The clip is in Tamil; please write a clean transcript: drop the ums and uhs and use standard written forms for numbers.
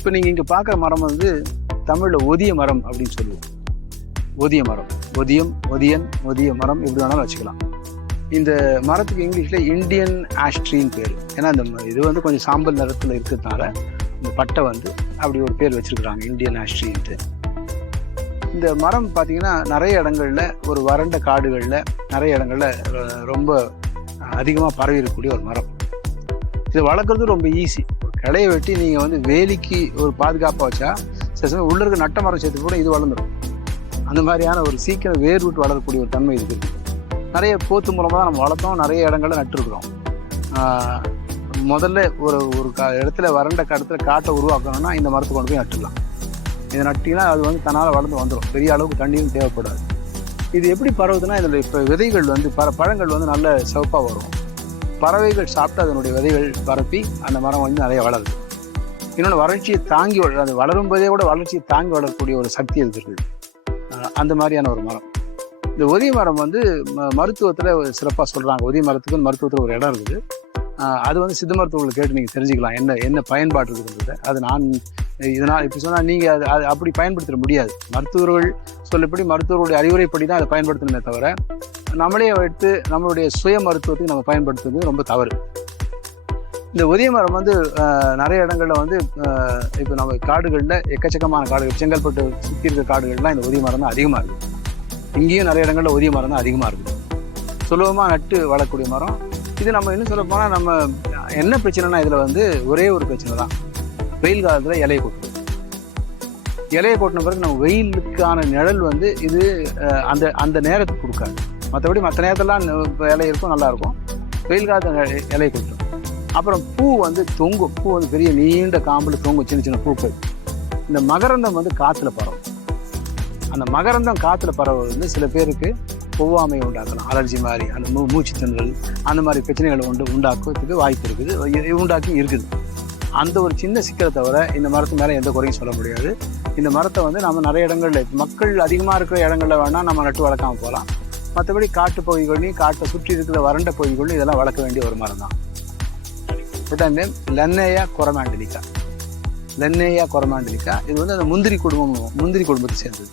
இப்போ நீங்கள் இங்கே பார்க்குற மரம் வந்து தமிழில் ஒதிய மரம் அப்படின்னு சொல்லுவோம். ஒதிய மரம், ஒதியம், ஒதியன், ஒதிய மரம் எப்படி வேணாலும் வச்சுக்கலாம். இந்த மரத்துக்கு இங்கிலீஷில் இந்தியன் ஆஷ்ட்ரின்னு பேர். ஏன்னா இந்த இது வந்து கொஞ்சம் சாம்பல் நிறத்தில் இருக்கிறதுனால இந்த பட்டை வந்து அப்படி ஒரு பேர் வச்சுருக்குறாங்க, இந்தியன் ஆஷ்ட்ரின்ட்டு. இந்த மரம் பார்த்திங்கன்னா நிறைய இடங்களில் ஒரு வறண்ட காடுகளில் நிறைய இடங்களில் ரொம்ப அதிகமாக பரவி இருக்கக்கூடிய ஒரு மரம். இதை வளர்க்குறது ரொம்ப ஈஸி. ஒரு கிளையை வெட்டி நீங்கள் வந்து வேலிக்கு ஒரு பாதுகாப்பாக வச்சா சில சமயம் உள்ள இருக்க நட்ட மரம் சேர்த்து கூட இது வளர்ந்துடும். அந்த மாதிரியான ஒரு சீக்கிரம் வேர் விட்டு வளரக்கூடிய ஒரு தன்மை இருக்குது. நிறைய போத்து மூலமாக தான் நம்ம வளர்த்தோம், நிறைய இடங்களில் நட்டுருக்குறோம். முதல்ல ஒரு ஒரு இடத்துல வறண்ட இடத்துல காட்டை உருவாக்கணும்னா இந்த மரத்தை கொண்டு போய் நட்டுடலாம். இதை நட்டிங்கன்னா அது வந்து தன்னால் வளர்ந்து வந்துடும். பெரிய அளவுக்கு தண்ணியும் தேவைப்படாது. இது எப்படி பரவுதுன்னா இதில் இப்போ விதைகள் வந்து பழங்கள் வந்து நல்ல சிவப்பாக வரும். பறவைகள் சாப்பிட்டு அதனுடைய விதைகள் பரப்பி அந்த மரம் வந்து நிறைய வளருது. இன்னொன்று வளர்ச்சியை தாங்கி அது வளரும் போதே கூட வளர்ச்சியை தாங்கி வளரக்கூடிய ஒரு சக்தி இருக்குது. அந்த மாதிரியான ஒரு மரம். இந்த ஒதிய மரம் வந்து மருத்துவத்தில் சிறப்பாக சொல்கிறாங்க. ஒதிய மரத்துக்கு மருத்துவத்தில் ஒரு இடம் இருக்குது. அது வந்து சித்த மருத்துவங்களை கேட்டு நீங்கள் தெரிஞ்சுக்கலாம் என்ன பயன்பாடு இருக்குதுன்றது. அது நான் இதனால் இப்படி சொன்னால் நீங்கள் அது அப்படி பயன்படுத்த முடியாது. மருத்துவர்கள் சொல்லப்படி மருத்துவர்களுடைய அறிவுரைப்படி தான் அதை பயன்படுத்தணுமே தவிர நம்மளே எடுத்து நம்மளுடைய சுய மருத்துவத்துக்கு நம்ம பயன்படுத்துறது ரொம்ப தவறு. இந்த ஒதிய மரம் வந்து நிறைய இடங்களில் வந்து இப்போ நம்ம காடுகளில் எக்கச்சக்கமான காடுகள், செங்கல்பட்டு சுற்றி இருக்க காடுகள்லாம் இந்த ஒதிய மரம் தான் அதிகமாக இருக்குது. இங்கேயும் நிறைய இடங்களில் ஒதிய மரம் தான் அதிகமாக இருக்குது. சுலபமாக நட்டு வளரக்கூடிய மரம் இது. நம்ம இன்னும் சொல்ல போனால் நம்ம என்ன பிரச்சனைனா இதில் வந்து ஒரே ஒரு பிரச்சனை தான், வெயில் காலத்தில் இலையை கொட்டும். இலையை கொட்டின பிறகு நம்ம வெயிலுக்கான நிழல் வந்து இது அந்த நேரத்துக்கு கொடுக்காது. மற்றபடி மற்ற நேரத்திலாம் இலை இருக்கும், நல்லாயிருக்கும். வெயில் காலத்தில் இலையை கொட்டும். அப்புறம் பூ வந்து தொங்கும். பூ வந்து பெரிய நீண்ட காம்பில் தொங்கும், சின்ன சின்ன பூக்கள். இந்த மகரந்தம் வந்து காற்றுல பரவும். அந்த மகரந்தம் காற்றுல பரவுறது வந்து சில பேருக்கு ஒவ்வாமை உண்டாக்கலாம், அலர்ஜி மாதிரி, அந்த மூச்சு திணறல் அந்த மாதிரி பிரச்சனைகளை உண்டாக்குறதுக்கு வாய்ப்பு இருக்குது, உண்டாக்கி இருக்குது. அந்த ஒரு சின்ன சிக்கலை தவிர இந்த மரத்து மேலே எந்த குறையும் சொல்ல முடியாது. இந்த மரத்தை வந்து நம்ம நிறைய இடங்களில் மக்கள் அதிகமாக இருக்கிற இடங்களில் வேணால் நம்ம நட்டு வளர்க்காமல் போகலாம். மற்றபடி காட்டு பகுதிகளையும் காட்டை சுற்றி இருக்கிற வறண்ட பகுதிகளையும் இதெல்லாம் வளர்க்க வேண்டிய ஒரு மரம் தான். லென்னேயா கொரமாண்டலிக்கா. லென்னேயா கொரமாண்டலிக்கா இது வந்து அந்த முந்திரி குடும்பத்தை சேர்ந்தது.